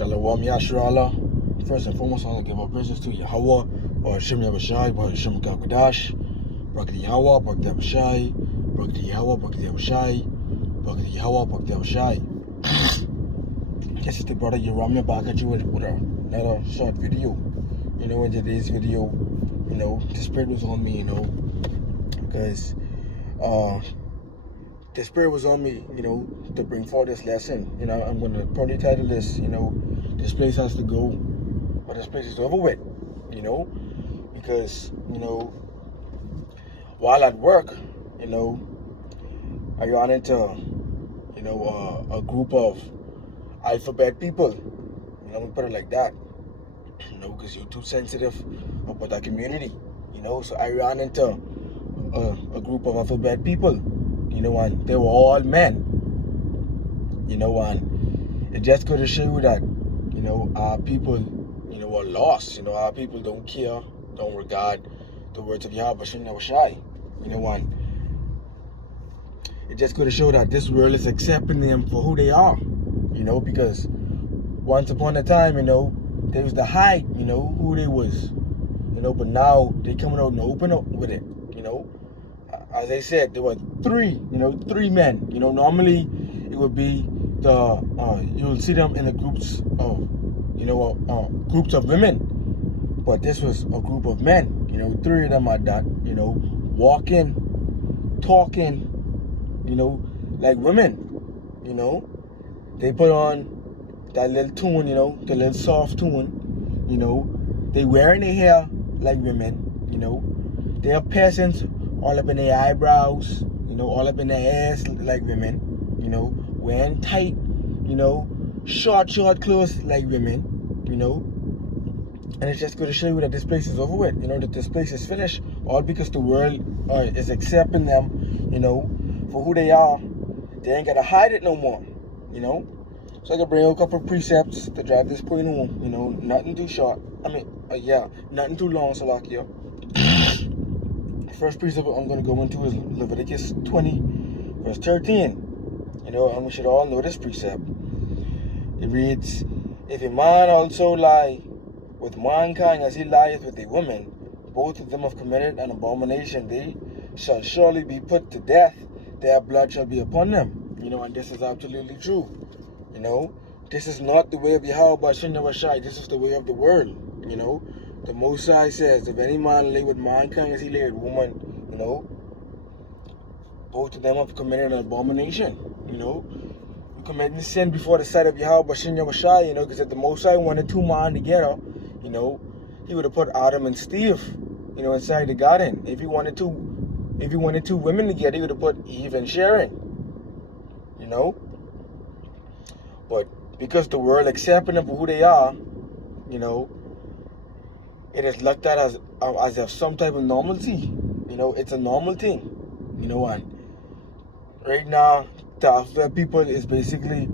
Shalom Yashrala. First and foremost, I want to give our praises to Yahweh, Hashem Yahweh, Hashem Kakadash, Brakati Yahweh, Brakati Yahweh, Brakati Yahweh, Brakati Yahweh, Brakati Yahweh, Brakati Yahweh. I guess it's the brother Yeramia back at you with another short video. In today's video, the Spirit was on me, because the Spirit was on me, to bring forth this lesson. I'm going to probably title this, this place has to go, or this place is over with, because, while at work, I run into, a group of alphabet people, let me put it like that, because you're too sensitive about that community, so I ran into a group of alphabet people, and they were all men, and it just could show you that, our people, are lost, our people don't care, don't regard the words of Yahweh, and it just could show that this world is accepting them for who they are, because once upon a time, they was the hide, who they was, but now they coming out and open up with it, As I said, there were three men, normally it would be you'll see them in the groups of, groups of women, but this was a group of men, three of them are that, walking, talking, like women, they put on that little tune, the little soft tune, they wearing their hair like women, they have piercings all up in their eyebrows, all up in their ass like women, wearing tight, short clothes like women, and it's just going to show you that this place is over with, that this place is finished, all because the world is accepting them, for who they are. They ain't got to hide it no more, So I can bring a couple of precepts to drive this point home, nothing too short. Nothing too long, Salakia. First precept I'm going to go into is Leviticus 20, verse 13. And we should all know this precept. It reads, "If a man also lie with mankind as he lieth with a woman, both of them have committed an abomination. They shall surely be put to death. Their blood shall be upon them." And this is absolutely true. This is not the way of Yahweh, this is the way of the world. The Most High says, if any man lay with mankind as he lay with woman, both of them have committed an abomination. You committing sin before the sight of Yahweh, because if the Most High wanted two men together, he would have put Adam and Steve, inside the garden. If he wanted two women together, he would have put Eve and Sharon. But because the world accepting them for who they are, it is looked at as if some type of normalcy. It's a normal thing. And right now, the alphabet people is basically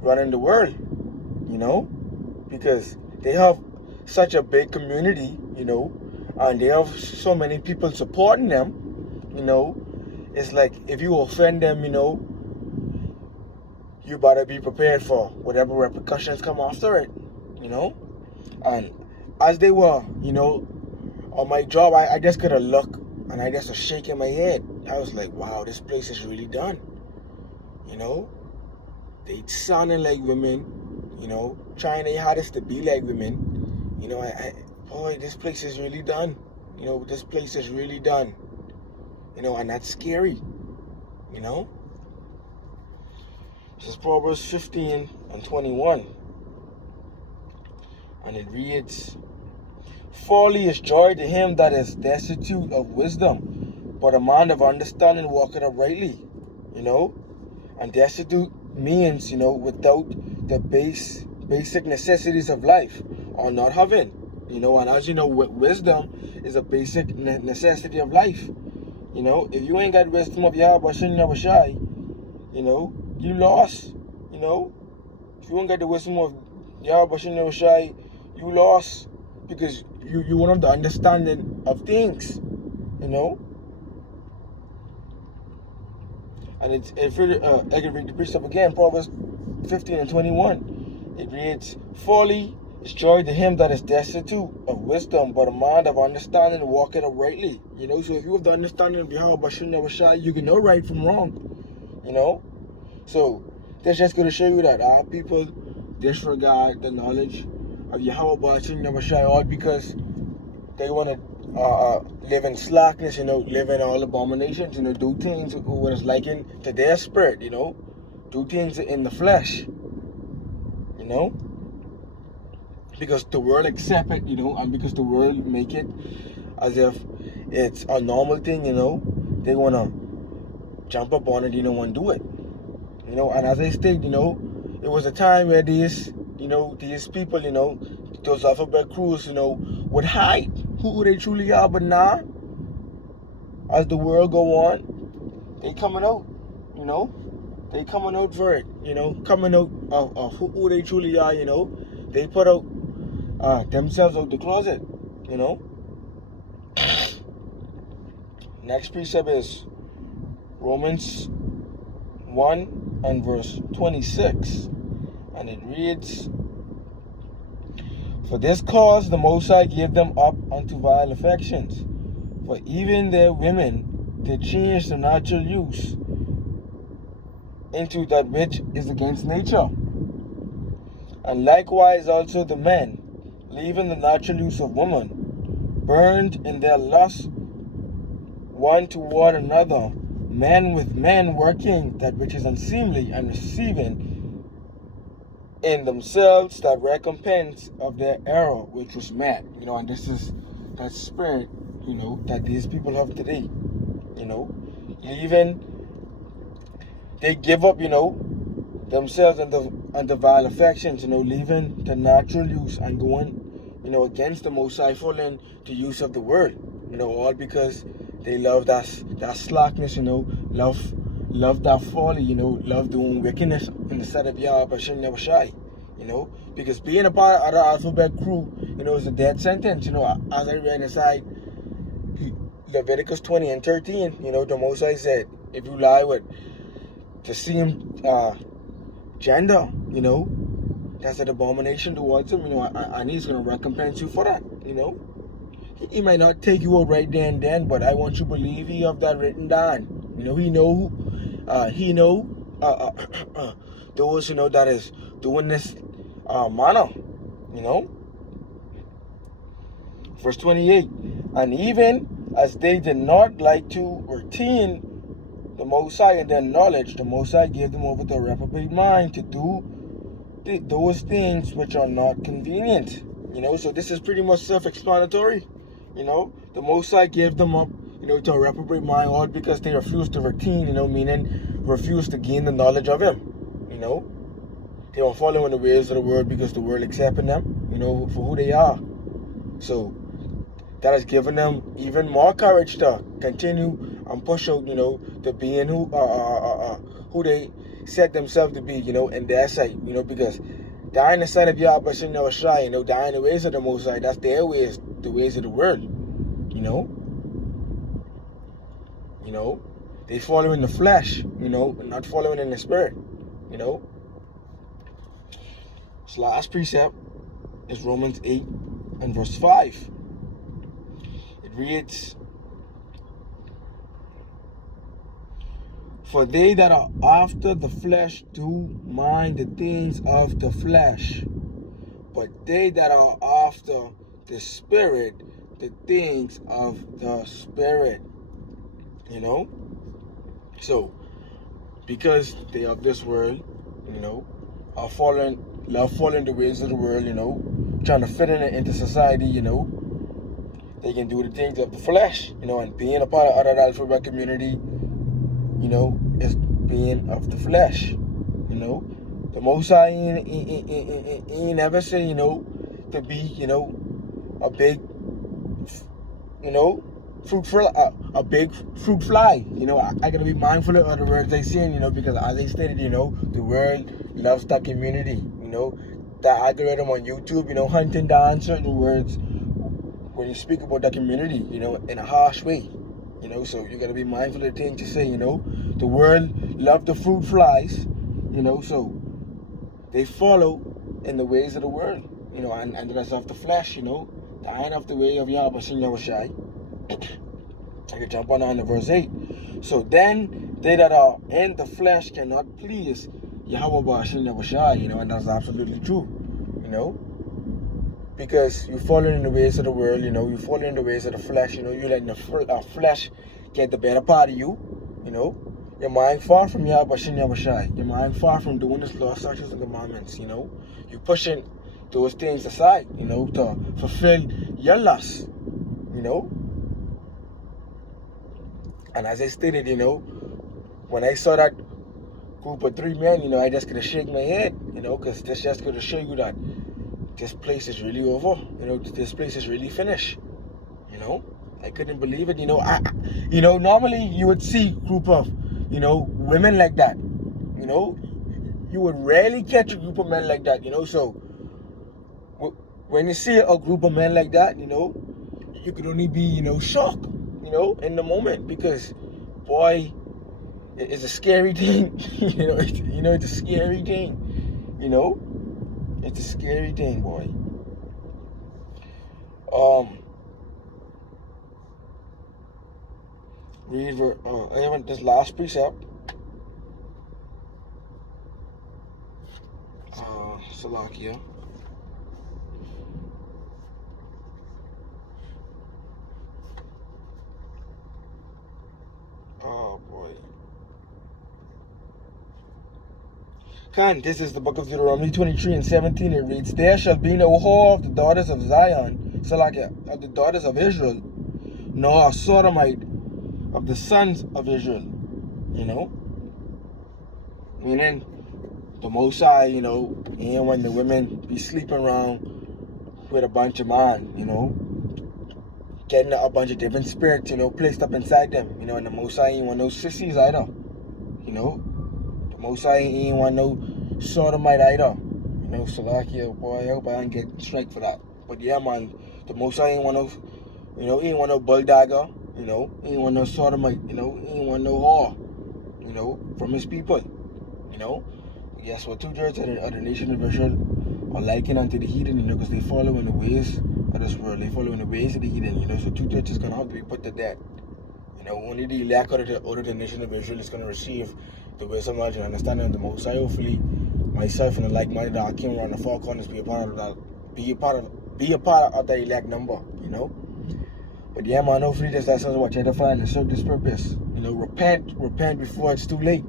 running the world. Because they have such a big community, and they have so many people supporting them, it's like if you offend them, you better be prepared for whatever repercussions come after it, And as they were, on my job, I just got a look and I just was shaking my head. I was like, wow, this place is really done. They sounding like women, trying their hardest to be like women. Boy, this place is really done. This place is really done. And that's scary, This is Proverbs 15 and 21. And it reads, "Folly is joy to him that is destitute of wisdom, but a man of understanding walketh uprightly." And destitute means, without the basic necessities of life, or not having, and as wisdom is a basic necessity of life. If you ain't got wisdom of Yahweh, you lost, If you ain't got the wisdom of Yahweh, you lost, because you won't have the understanding of things, And I can read the precept again, Proverbs 15 and 21. It reads, folly is joy to him that is destitute of wisdom, but a man of understanding walketh uprightly. So if you have the understanding of Yahweh Bashim Yahushai, you can know right from wrong. So that's just going to show you that our people disregard the knowledge of Yahweh Bashim Yahushai, all because they want to live in slackness, live in all abominations, do things what is likened to their spirit, do things in the flesh, because the world accept it, and because the world make it as if it's a normal thing, they want to jump up on it, want to do it, and as I state, it was a time where these people, those alphabet crews, would hide who they truly are, but now, as the world go on, they coming out, they coming out for it, coming out of who they truly are, they put out themselves out the closet, Next precept is Romans 1 and verse 26, and it reads, for this cause the Most High gave them up unto vile affections, for even their women did change the natural use into that which is against nature. And likewise also the men, leaving the natural use of woman, burned in their lust one toward another, men with men working that which is unseemly, and receiving in themselves that recompense of their error which was met. And this is that spirit, that these people have today. Even they give up, themselves and the vile affections, leaving the natural use and going, against the Most High, following the use of the word, all because they love that slackness, love that folly, love doing wickedness in the sight of Yahweh Bashim Yahushai, because being a part of the alphabet crew, is a death sentence, as I read inside Leviticus 20 and 13, the Most High said, if you lie with the same gender, that's an abomination towards him, and he's going to recompense you for that, He might not take you out right there and then, but I want you to believe he have that written down. He know those, that is doing this manner, Verse 28, and even as they did not like to retain the Most High in their knowledge, the Most High gave them over to a reprobate mind to do those things which are not convenient. So this is pretty much self-explanatory. The Most High gave them up, to a reprobate mind, all because they refused to retain, meaning refused to gain the knowledge of Him. They were following the ways of the world because the world accepting them, for who they are. So that has given them even more courage to continue and push out, to being who they set themselves to be, in their sight, because dying the sight of Yahweh Bashim Yahushai, dying the ways of the Most High, that's their ways, the ways of the world, they following the flesh, not following in the spirit, So last precept is Romans 8 and verse 5. It reads, for they that are after the flesh do mind the things of the flesh, but they that are after the Spirit, the things of the Spirit. So, because they of this world, are love following the ways of the world, trying to fit into society, they can do the things of the flesh, and being a part of the alphabet community, is being of the flesh, The Most High ain't never say, to be, a big, a big fruit fly. I gotta be mindful of the words I say, because as I stated, the world loves that community, that algorithm on YouTube, hunting down certain words when you speak about that community, in a harsh way. So you gotta be mindful of the things you say, The world love the fruit flies, so they follow in the ways of the world, you know, and the rest of the flesh, you know, dying of the way of Yahweh Shem Yahushai. I can jump on to verse 8. So then they that are in the flesh cannot please Yahweh Shem Yahushai, you know, and that's absolutely true, you know. Because you're following in the ways of the world, you know, you're following in the ways of the flesh, you know, you're letting the flesh get the better part of you, you know. Your mind far from Yahweh Shem Yahushai. Your mind far from doing His law, statutes, and commandments, you know. You're pushing those things aside, you know, to fulfill your lust, you know. And as I stated, you know, when I saw that group of 3 men, you know, I just could have shaken my head, you know, because this just could have shown you that this place is really over, you know, this place is really finished, you know. I couldn't believe it, you know. You know, normally you would see a group of, you know, women like that, you know. You would rarely catch a group of men like that, you know. So when you see a group of men like that, you know, you could only be, you know, shocked, you know, in the moment, because, boy, it's a scary thing, you know. It's a scary thing, you know. It's a scary thing, boy. Read this last precept. Salakia. Oh boy. This is the book of Deuteronomy 23:17. It reads, "There shall be no whore of the daughters of Zion, Salakia, of the daughters of Israel, nor a sodomite of the sons of Israel." You know? Meaning, the Most High, you know, and when the women be sleeping around with a bunch of men, you know, getting a bunch of different spirits, you know, placed up inside them, you know, and the Most High ain't want no sissies either, you know. The Most High ain't want no sodomite either, you know. Salakia, boy, I hope I don't get strike for that. But yeah, man, the Most High ain't want no, you know, he ain't want no bulldagger, you know, he ain't want no sodomite, you know, he ain't want no whore, you know, from his people, you know. Yes, well, 2/3 of the nation of Israel are likened unto the heathen, you know, because they follow in the ways of this world. They follow in the ways of the heathen, you know, so 2/3 is going to have to be put to death. You know, only the elect out of the nation of Israel is going to receive the wisdom, knowledge, and understanding of the Most High. Hopefully, myself and the like-minded that I came around the four corners be a part of that, be a part of the elect number, you know. But yeah, man, hopefully this lesson is what you edify and serve this purpose. You know, repent before it's too late.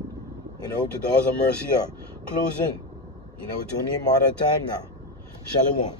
You know, the doors of mercy are closing. You know, it's only a matter of time now. Shalom.